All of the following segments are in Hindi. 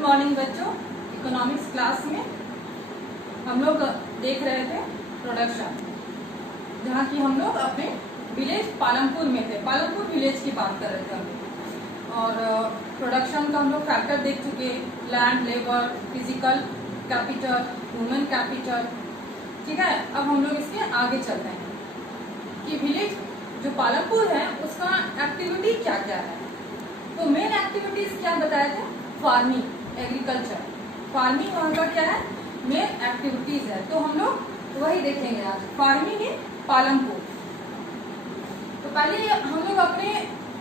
गुड मॉर्निंग बच्चों। इकोनॉमिक्स क्लास में हम लोग देख रहे थे प्रोडक्शन, जहाँ की हम लोग अपने विलेज पालमपुर में थे। पालमपुर विलेज की बात कर रहे थे हम लोग। और प्रोडक्शन का हम लोग फैक्टर देख चुके, land, labour, physical capital, human capital. ठीक है, अब हम लोग इसके आगे चलते हैं कि विलेज जो पालमपुर है उसका एक्टिविटी क्या क्या है। तो मेन एक्टिविटीज क्या बताए थे? Farming, agriculture. फार्मिंग वहाँ का क्या है? मेन एक्टिविटीज है। तो हम लोग वही देखेंगे आज, फार्मिंग इन पालमपुर। तो पहले हम लोग अपने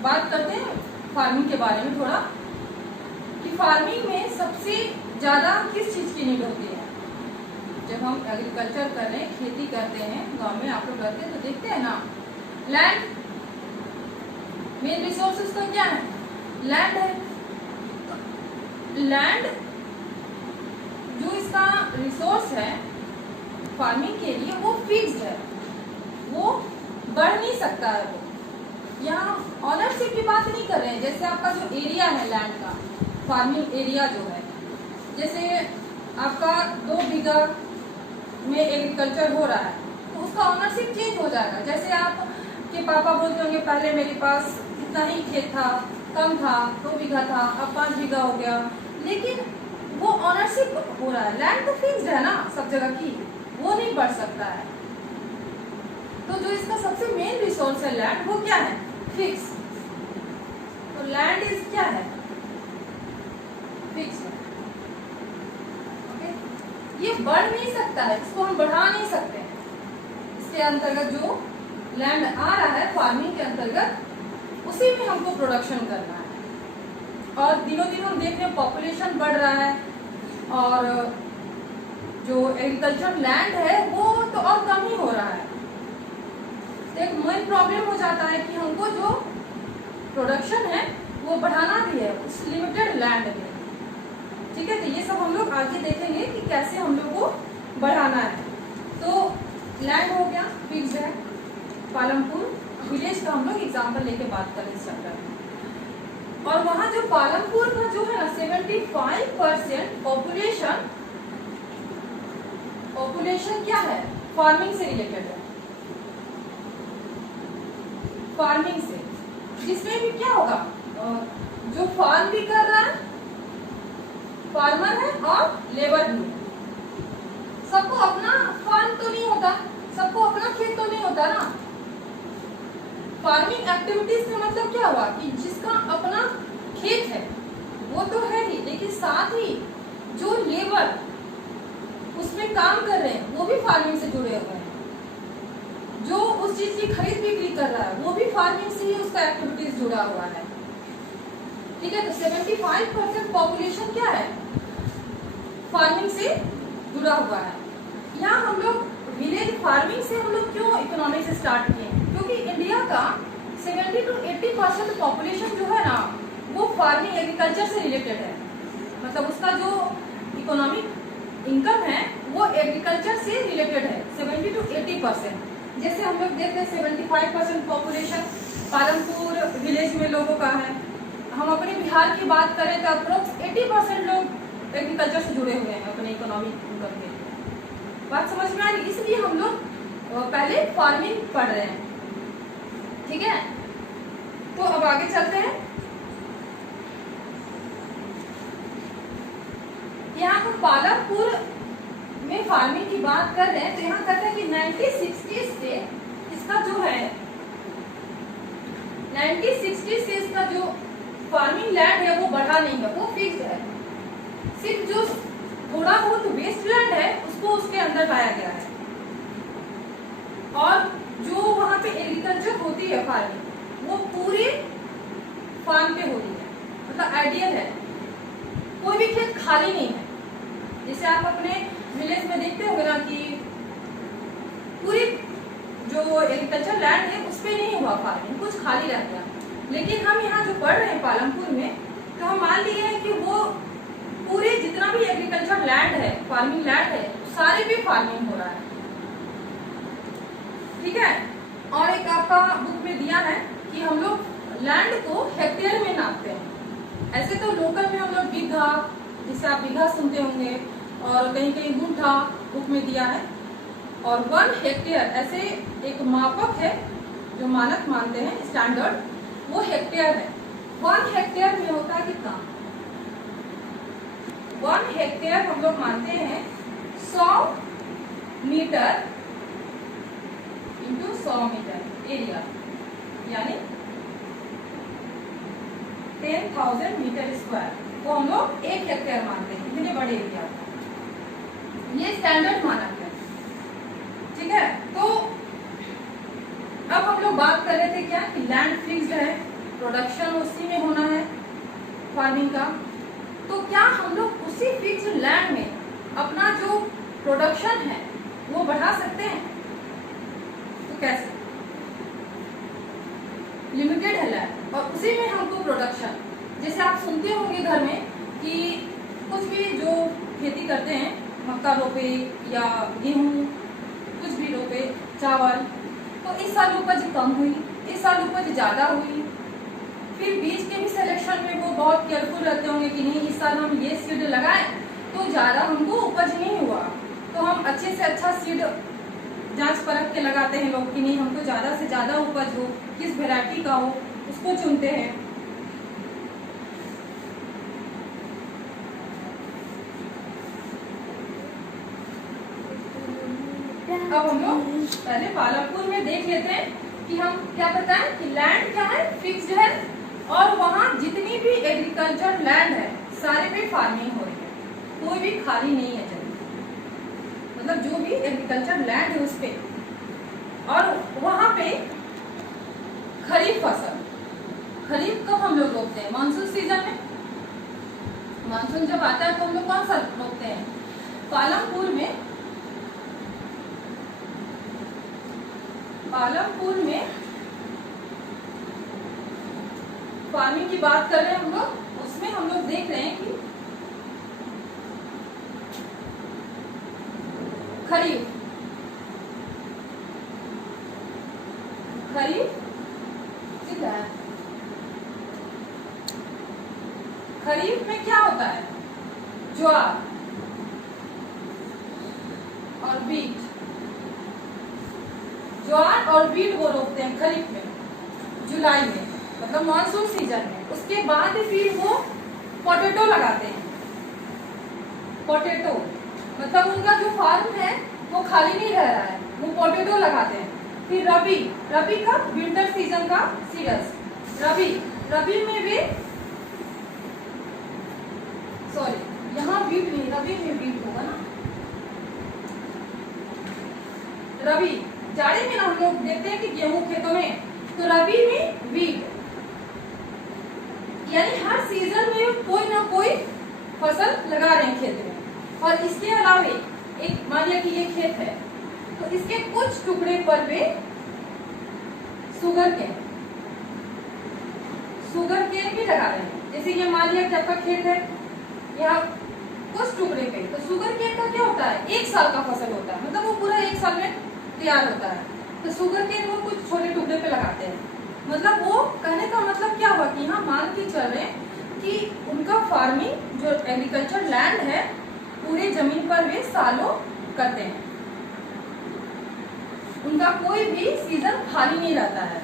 बात करते हैं फार्मिंग के बारे में थोड़ा, कि फार्मिंग में सबसे ज्यादा किस चीज की नीड होती है। जब हम एग्रीकल्चर कर रहे हैं, खेती करते हैं, गांव में आप लोग रहते हैं तो देखते हैं ना, लैंड मेन रिसोर्सेज तो क्या है? लैंड है। लैंड जो इसका रिसोर्स है फार्मिंग के लिए वो फिक्स्ड है, वो बढ़ नहीं सकता है। वो यहाँ ऑनरशिप की बात नहीं कर रहे हैं। जैसे आपका जो एरिया है लैंड का, फार्मिंग एरिया जो है, जैसे आपका 2 बीघा में एग्रीकल्चर हो रहा है तो उसका ऑनरशिप चेंज हो जाएगा। जैसे आप के पापा बोलते होंगे पहले मेरे पास इतना ही खेत था, कम था, 2 बीघा था, अब 5 बीघा हो गया, लेकिन वो ऑनरशिप हो रहा है। लैंड तो फिक्स्ड है ना सब जगह की, वो नहीं बढ़ सकता है। तो जो इसका सबसे मेन रिसोर्स है लैंड, वो क्या है? फिक्स। तो लैंड इज क्या है? फिक्स है। ओके, ये बढ़ नहीं सकता है, इसको हम बढ़ा नहीं सकते हैं। इसके अंतर्गत जो लैंड आ रहा है फार्मिंग के अंतर्गत, उसी में हमको प्रोडक्शन करना है। और दिनों दिन हम देख रहे हैं पॉपुलेशन बढ़ रहा है, और जो एग्रीकल्चर लैंड है वो तो और कम ही हो रहा है। तो एक मेन प्रॉब्लम हो जाता है कि हमको जो प्रोडक्शन है वो बढ़ाना भी है उस लिमिटेड लैंड में। ठीक है, तो ये सब हम लोग आगे देखेंगे कि कैसे हम लोग को बढ़ाना है। तो लैंड हो गया, फिक्स्ड है। पालमपुर विलेज का हम लोग एग्जाम्पल लेके बात करें इस चैप्टर में। और वहाँ जो पालमपुर का जो है ना 75% पॉपुलेशन क्या है? फार्मिंग से रिलेटेड है। फार्मिंग से, जिसमें भी क्या होगा, जो फार्म भी कर रहा है फार्मर है और लेबर भी है। सबको अपना फार्म तो नहीं होता, सबको अपना खेत तो नहीं होता ना। फार्मिंग एक्टिविटीज का मतलब क्या हुआ कि जिसका अपना खेत है वो तो है ही, लेकिन साथ ही जो लेबर उसमें काम कर रहे हैं वो भी फार्मिंग से जुड़े हुए हैं। जो उस चीज की खरीद बिक्री कर रहा है वो भी फार्मिंग से ही उसका एक्टिविटीज जुड़ा हुआ है। ठीक है, तो 75% पॉपुलेशन क्या है? फार्मिंग से जुड़ा हुआ है। यहाँ हम लोग विलेज फार्मिंग से हम लोग क्यों इकोनॉमिक्स स्टार्ट किए हैं? क्योंकि इंडिया का 70 to 80% पॉपुलेशन जो है ना वो फार्मिंग एग्रीकल्चर से रिलेटेड है। मतलब उसका जो इकोनॉमिक इनकम है वो एग्रीकल्चर से रिलेटेड है, 70 to 80%। जैसे हम लोग देखते हैं 75% पॉपुलेशन पालमपुर विलेज में लोगों का है। हम अपने बिहार की बात करें तो अप्रोक्स 80% लोग एग्रीकल्चर से जुड़े हुए हैं अपने इकोनॉमिक इनकम के लिए। बात समझ में आ रही? इसलिए हम लोग पहले फार्मिंग पढ़ रहे हैं। ठीक है, तो अब आगे चलते हैं। यहाँ तो पालमपुर में फार्मिंग की बात कर रहे हैं, तो यहाँ कहते हैं कि 1960 से इसका जो है 1960 से इसका जो फार्मिंग लैंड है वो बढ़ा नहीं है, वो फिक्स्ड है। सिर्फ जो थोड़ा बहुत वेस्ट लैंड है उसको उसके अंदर लाया गया है। और जो वहां पे एग्रीकल्चर होती है फार्मिंग, वो पूरे फार्म पे हो रही है। मतलब आइडियल है, कोई भी खेत खाली नहीं है। जैसे आप अपने विलेज में देखते होंगे ना कि पूरी जो एग्रीकल्चर लैंड है उस पे नहीं हुआ फार्मिंग, कुछ खाली रह गया। लेकिन हम यहाँ जो पढ़ रहे हैं पालमपुर में, तो हम मान लिए हैं कि वो पूरे जितना भी एग्रीकल्चर लैंड है, फार्मिंग लैंड है, सारे पे फार्मिंग हो रहा है। ठीक है, और एक आपका बुक में दिया है कि हम लोग लैंड को हेक्टेयर में नापते हैं। ऐसे तो लोकल में हम लोग बीघा, जिसे आप बीघा सुनते होंगे और कहीं कहीं गुंठा बुक में दिया है। और 1 हेक्टेयर ऐसे एक मापक है जो मानक मानते हैं स्टैंडर्ड, वो हेक्टेयर है। 1 हेक्टेयर में होता है कितना? 1 हेक्टेयर हम लोग मानते हैं 100 मीटर इंटू 100 मीटर एरिया, यानी 10,000 मीटर स्क्वायर को हम लोग 1 हेक्टेयर मानते हैं, इतने बड़े एरिया का। ये स्टैंडर्ड मानक है, ठीक है। तो अब हम लोग बात कर रहे थे क्या कि लैंड फिक्स्ड है, प्रोडक्शन उसी में होना है फार्मिंग का। तो क्या हम लोग उसी फिक्स्ड लैंड में अपना जो प्रोडक्शन है वो बढ़ा सकते हैं? तो कैसे? लिमिटेड है लैंड और उसी में हमको प्रोडक्शन, जैसे आप सुनते होंगे घर में कि कुछ भी जो खेती करते हैं, मक्का रोपे या गेहूं कुछ भी रोपे, चावल, तो इस साल उपज कम हुई, इस साल उपज ज्यादा हुई। फिर बीज के भी सिलेक्शन में वो बहुत केयरफुल रहते होंगे कि नहीं इस साल हम ये सीड लगाएं तो ज्यादा हमको उपज नहीं हुआ, तो हम अच्छे से अच्छा सीड जांच परख के लगाते हैं लोग कि नहीं हमको ज्यादा से ज्यादा उपज हो, किस वैरायटी का हो उसको चुनते हैं। अब हम लोग पहले पालमपुर में देख लेते हैं कि हम क्या बताएं कि लैंड क्या है, फिक्स्ड है और वहाँ जितनी भी एग्रीकल्चर लैंड है सारे पे फार्मिंग हो रही है, कोई भी खाली नहीं है जमीन, मतलब जो भी एग्रीकल्चर लैंड है उस पे। और वहाँ पे खरीफ फसल, खरीफ कब हम लोग रोपते हैं? मानसून सीजन में। मानसून जब आता है तो हम लोग कौन सा रोपते हैं? पालमपुर में फार्मिंग की बात कर रहे हैं हम लोग, उसमें हम लोग देख रहे हैं कि खरीफ कितना है? खरीफ में क्या होता है? ज्वार और बीट, ज्वार और बीट वो रोपते हैं खरीफ में, जुलाई में, मतलब मानसून सीजन में। उसके बाद फिर वो पोटैटो लगाते हैं। पोटैटो मतलब उनका जो फार्म है वो खाली नहीं रह रहा है, वो पोटैटो लगाते हैं। फिर रबी का विंटर सीजन का सीरियस, रबी में भी सॉरी यहाँ बीट नहीं, रबी में बीट होगा ना। रबी जाड़े में ना हम लोग देखते हैं कि गेहूं खेतों में, तो रबी में वीट, यानी हर सीजन में कोई ना कोई फसल लगा रहे हैं खेत में। और इसके अलावा एक मान लिया कि ये खेत है तो इसके कुछ टुकड़े पर वे शुगर केन भी लगा रहे हैं। जैसे ये मान लिया कि आपका खेत है, यहाँ कुछ टुकड़े पे, तो शुगर केन का क्या होता है? 1 साल का फसल होता है, मतलब वो पूरा 1 साल में तैयार होता है। तो शुगर केन वो कुछ छोटे टुकड़े पे लगाते हैं। मतलब वो कहने का मतलब क्या हुआ कि यहाँ मान के चल रहे हैं कि उनका फार्मिंग जो एग्रीकल्चर लैंड है पूरे जमीन पर वे सालों करते हैं, उनका कोई भी सीजन खाली नहीं रहता है।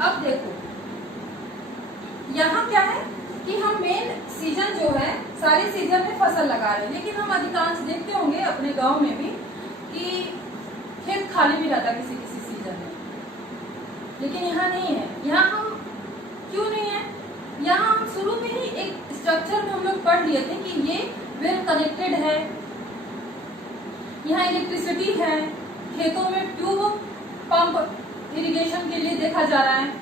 अब देखो यहाँ क्या है कि हम मेन सीजन जो है सारे सीजन में फसल लगा रहे हैं, लेकिन हम अधिकांश देखते होंगे अपने गांव में भी कि खेत खाली भी रहता किसी किसी सीजन में, लेकिन यहाँ नहीं है। यहाँ हम क्यों नहीं है? यहाँ हम शुरू में ही एक स्ट्रक्चर में हम लोग पढ़ लिए थे कि ये वेल कनेक्टेड है, यहाँ इलेक्ट्रिसिटी है, खेतों में ट्यूब पंप इरिगेशन के लिए देखा जा रहा है,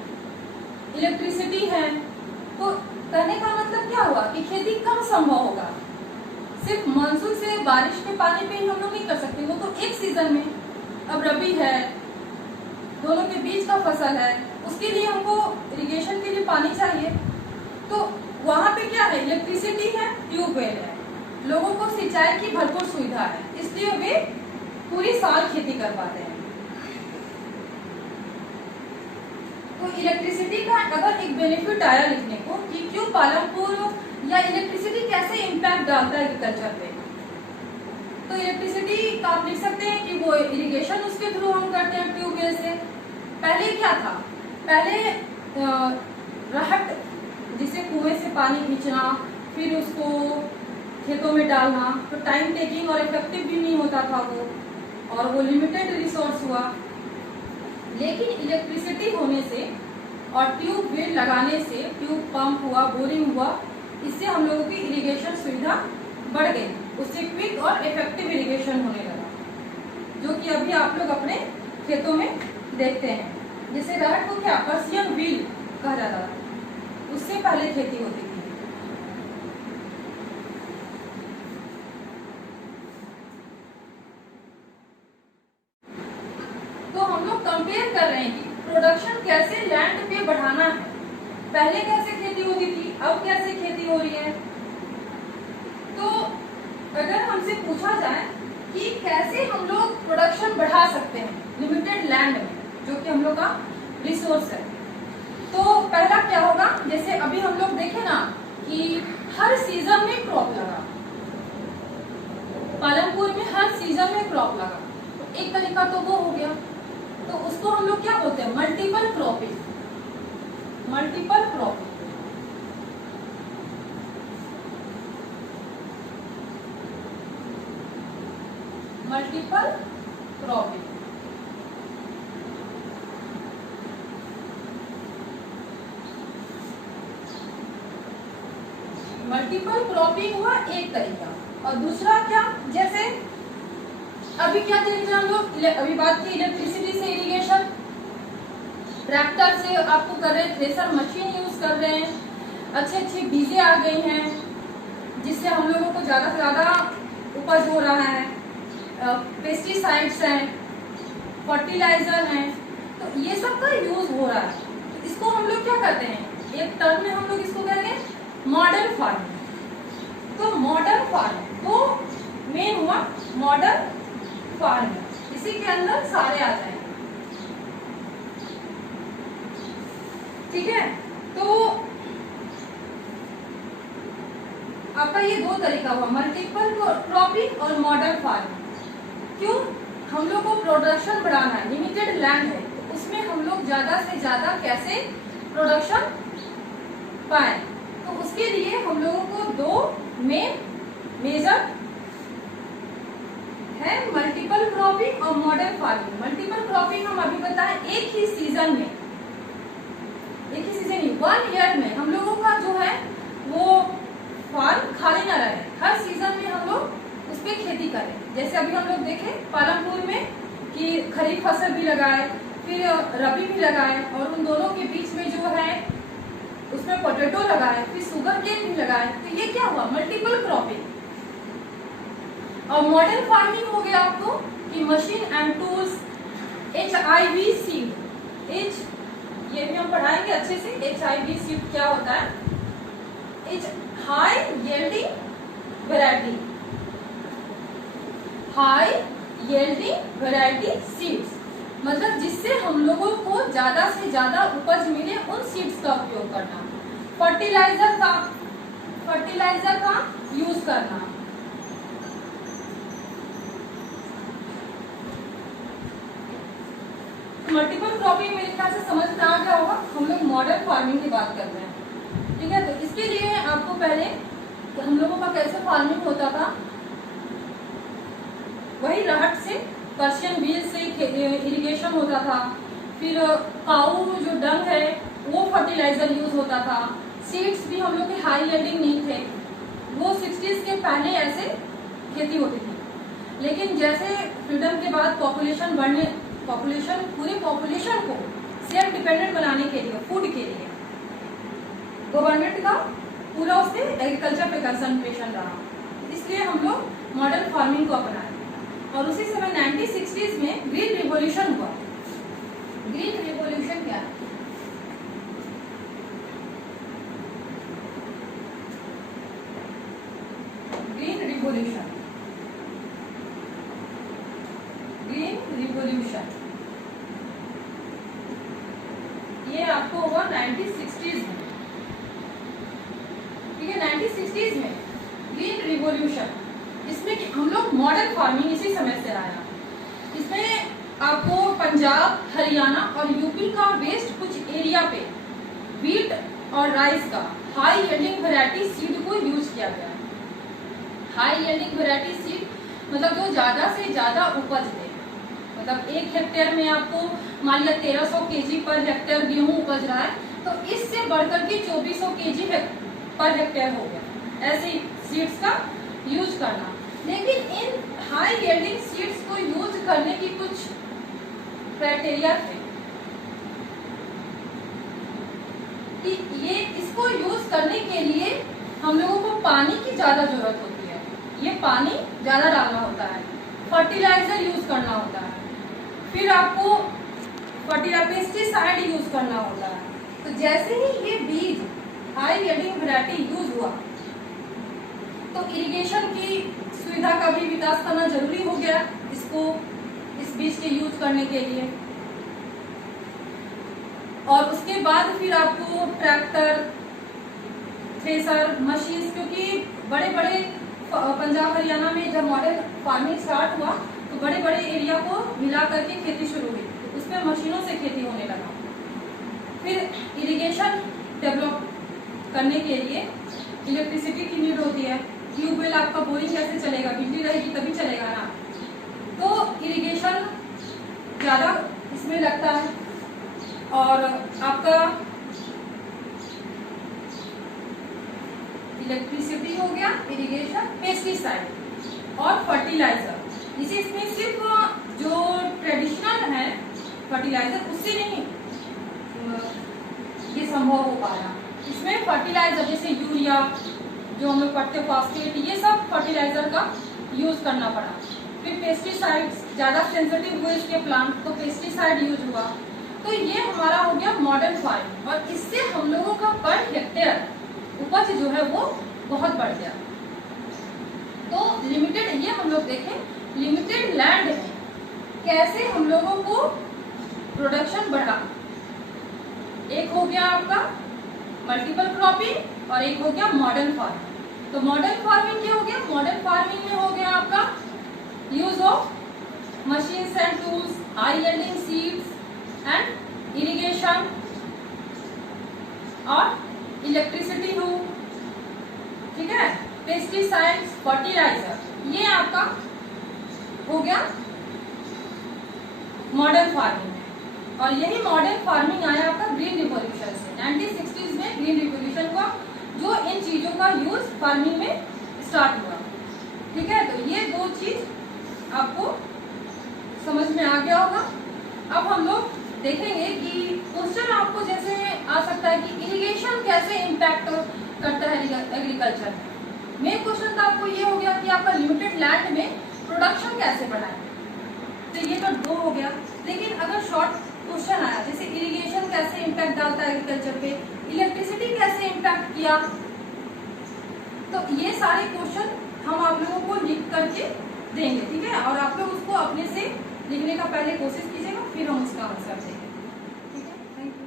इलेक्ट्रिसिटी है। तो कहने का मतलब क्या हुआ कि खेती कम संभव होगा, सिर्फ मानसून से बारिश के पानी पे ही हम लोग नहीं कर सकते, वो तो एक सीजन में। अब रबी है, दोनों के बीच का फसल है, उसके लिए हमको इरिगेशन के लिए पानी चाहिए। तो वहां पे क्या है? इलेक्ट्रिसिटी है, ट्यूबवेल है, लोगों को सिंचाई की भरपूर सुविधा है, इसलिए वे पूरी साल खेती कर पाते हैं। तो इलेक्ट्रिसिटी का अगर एक बेनिफिट आया लिखने को कि क्यों पालमपुर या इलेक्ट्रिसिटी कैसे इम्पैक्ट डालता है एग्रीकल्चर पे, तो इलेक्ट्रिसिटी का आप लिख सकते हैं कि वो इरिगेशन उसके थ्रू हम करते हैं ट्यूबवेल से। पहले क्या था, पहले रहट जिसे कुएं से पानी खींचना फिर उसको खेतों में डालना, तो टाइम टेकिंग और इफेक्टिव भी नहीं होता था वो, और वो लिमिटेड रिसोर्स हुआ। लेकिन इलेक्ट्रिसिटी होने से और ट्यूबवेल लगाने से, ट्यूब पंप हुआ, बोरिंग हुआ, इससे हम लोगों की इरिगेशन सुविधा बढ़ गई, उससे क्विक और इफेक्टिव इरिगेशन होने लगा, जो कि अभी आप लोग अपने खेतों में देखते हैं। जैसे रहट को क्या पर्सियन व्हील कहा जाता था, उससे पहले खेती होती थी। तो हम लोग कंपेयर कर रहे हैं कि प्रोडक्शन कैसे लैंड पे बढ़ाना है। पहले कैसे खेती होती थी, अब कैसे खेती हो रही है। तो अगर हमसे पूछा जाए कि कैसे हम लोग प्रोडक्शन बढ़ा सकते हैं लिमिटेड लैंड में, जो कि हम लोग का रिसोर्स है, तो पहला क्या होगा, जैसे अभी हम लोग देखें ना कि हर सीजन में क्रॉप लगा, पालमपुर में हर सीजन में क्रॉप लगा, तो एक तरीका तो वो हो गया। तो उसको हम लोग क्या बोलते हैं, multiple cropping. Multiple cropping multiple cropping multiple cropping हुआ एक तरीका। और दूसरा क्या, जैसे अभी क्या तरीका हम लोग अभी बात की इलेक्ट्रिसिटी से इरिगेशन, ट्रैक्टर से आपको कर रहे हैं, थ्रेसर मशीन यूज कर रहे हैं, अच्छे अच्छे बीजें आ गई हैं जिससे हम लोगों को ज्यादा से ज्यादा उपज हो रहा है, पेस्टिसाइड्स हैं, फर्टिलाइजर हैं, तो ये सब का यूज हो रहा है। तो इसको हम लोग क्या करते हैं, एक टर्म में हम लोग इसको कहेंगे मॉडर्न फार्मिंग। तो मॉडर्न फार्मिंग तो मेन हुआ मॉडर्न फार्मिंग, इसी के अंदर सारे आ जाएंगे, ठीक है। तो आपका ये दो तरीका हुआ, मल्टीपल क्रॉपिंग और मॉडर्न फार्मिंग। क्यों, हम लोग को प्रोडक्शन बढ़ाना है, लिमिटेड लैंड है, तो उसमें हम लोग ज्यादा से ज्यादा कैसे प्रोडक्शन पाए, तो उसके लिए हम लोगों को दो मेजर है, मल्टीपल क्रॉपिंग और मॉडर्न फार्मिंग। मल्टीपल क्रॉपिंग हम अभी बताएं एक ही सीजन में, एक ही सीजन ही 1 ईयर में हम लोगों का जो है वो फार्म खाली ना रहे, हर सीजन में हम लोग उस पर खेती करें। जैसे अभी हम लोग देखें पालमपुर में कि खरीफ फसल भी लगाए, फिर रबी भी लगाए, और उन दोनों के बीच में जो है उसमें पोटैटो लगाए, फिर शुगर केन भी लगाए, तो ये क्या हुआ, मल्टीपल क्रॉपिंग। और मॉडर्न फार्मिंग हो गया आपको कि machine and tools, HIV seed, ये भी हम पढ़ाएंगे अच्छे से, HIV सीड क्या होता है, high yielding variety, high yielding variety seeds, मतलब जिससे हम लोगों को ज्यादा से ज्यादा उपज मिले, उन सीड्स का उपयोग करना। फर्टिलाइजर का यूज करना। मल्टीपल क्रॉपिंग मेरे ख्याल से समझ में आ गया होगा, हम लोग मॉडर्न फार्मिंग की बात कर रहे हैं, ठीक है। तो इसके लिए आपको पहले हम लोगों का कैसे फार्मिंग होता था, वही रहट से, पर्शियन व्हील से इरिगेशन होता था, फिर काऊ जो डंग है वो फर्टिलाइजर यूज होता था, सीड्स भी हम लोग के हाई यील्डिंग नहीं थे, वो 60s के पहले ऐसे खेती होती थी। लेकिन जैसे फ्रीडम के बाद पूरी पॉपुलेशन को सेल्फ डिपेंडेंट बनाने के लिए, फूड के लिए, गवर्नमेंट का पूरा उससे एग्रीकल्चर पे कंसंट्रेशन रहा, इसलिए हम लोग मॉडर्न फार्मिंग को अपनाए। और उसी समय 1960s में ग्रीन रिवॉल्यूशन हुआ। ग्रीन रिवॉल्यूशन क्या है, ग्रीन रिवोल्यूशन, ये आपको हुआ 1960s में, ठीक है। 1960s में ग्रीन रिवोल्यूशन, इसमें हम लोग मॉडर्न फार्मिंग इसी समय से आया। इसमें आपको पंजाब, हरियाणा और यूपी का वेस्ट कुछ एरिया पे व्हीट और राइस का हाई यील्डिंग वैरायटी सीड को यूज किया गया। हाई यील्डिंग वैरायटी सीड मतलब जो ज्यादा से ज्यादा उपज दे, मतलब 1 हेक्टेयर में आपको मान लिया 1300 केजी पर हेक्टेयर गेहूं उपज रहा है, तो इससे बढ़कर के 2400 केजी पर हेक्टेयर हो गया। ऐसे सीड्स का यूज करना, लेकिन इन हाई यील्डिंग सीड्स को यूज करने की कुछ क्राइटेरिया थे कि ये इसको यूज करने के लिए हम लोगों को पानी की ज्यादा जरूरत होती है, ये पानी ज्यादा डालना होता है, फर्टिलाइजर यूज करना होता है, फिर आपको पेस्टिसाइड यूज करना होता है। तो जैसे ही ये बीज हाई यील्डिंग वैरायटी यूज हुआ तो इरिगेशन की सुविधा का भी विकास करना जरूरी हो गया इसको, इस बीज के यूज करने के लिए। और उसके बाद फिर आपको ट्रैक्टर, थ्रेसर, मशीन, क्योंकि बड़े बड़े पंजाब हरियाणा में जब मॉडर्न फार्मिंग स्टार्ट हुआ तो बड़े बड़े एरिया को मिला करके खेती शुरू हुई, उसमें मशीनों से खेती होने लगा। फिर इरिगेशन डेवलप करने के लिए इलेक्ट्रिसिटी की नीड होती है, ट्यूबवेल आपका बोरिंग कैसे चलेगा, बिजली रहेगी तभी चलेगा ना, तो इरिगेशन ज्यादा इसमें लगता है। और आपका इलेक्ट्रिसिटी हो गया, इरिगेशन, पेस्टिसाइड और फर्टिलाइजर। इसमें सिर्फ जो ट्रेडिशनल है फर्टिलाइजर उससे नहीं ये संभव हो पाया, इसमें फर्टिलाइजर जैसे यूरिया, जो हम लोग पढ़ते हैं फॉस्फेट, ये सब फर्टिलाइजर का यूज करना पड़ा। फिर पेस्टिसाइड्स, ज्यादा सेंसिटिव हुए इसके प्लांट तो पेस्टिसाइड यूज हुआ। तो ये हमारा हो गया मॉडर्न फार्मिंग, और इससे हम लोगों का पर हेक्टेयर उपज जो है वो बहुत बढ़ गया। तो लिमिटेड, ये हम लोग देखें लिमिटेड लैंड में कैसे हम लोगों को प्रोडक्शन बढ़ा। एक हो गया आपका मल्टीपल क्रॉपिंग और एक हो गया मॉडर्न फार्मिंग। तो मॉडर्न फार्मिंग क्या हो गया, मॉडर्न फार्मिंग में हो गया आपका use of machines and tools, high yielding seeds and irrigation और इलेक्ट्रिसिटी हो, ठीक है, पेस्टिसाइड्स, फर्टिलाइजर, ये आपका हो गया मॉडर्न फार्मिंग में। और यही मॉडर्न फार्मिंग आया आपका ग्रीन रिवॉल्यूशन से। 1960s में ग्रीन रिवॉल्यूशन हुआ, जो इन चीजों का यूज फार्मिंग में स्टार्ट हुआ, ठीक है। तो ये दो चीज आपको समझ में आ गया होगा। अब हम लोग देखेंगे कि क्वेश्चन आपको जैसे आ सकता है कि इरिगेशन कैसे इम्पैक्ट करता है एग्रीकल्चर में। मेन क्वेश्चन तो आपको ये हो गया कि आपका लिमिटेड लैंड में प्रोडक्शन कैसे बढ़ाए, तो ये तो दो हो गया। लेकिन अगर शॉर्ट क्वेश्चन आया जैसे इरिगेशन कैसे इम्पैक्ट डालता है एग्रीकल्चर पे, इलेक्ट्रिसिटी कैसे इम्पैक्ट किया, तो ये सारे क्वेश्चन हम आप लोगों को लिख करके देंगे, ठीक है। और आप लोग उसको अपने से लिखने का पहले कोशिश कीजिएगा, फिर हम उसका आंसर देंगे, ठीक है। Thank you.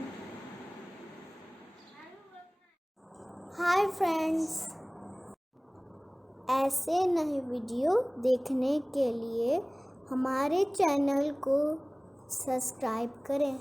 हाय फ्रेंड्स, ऐसे नए वीडियो देखने के लिए हमारे चैनल को सब्सक्राइब करें।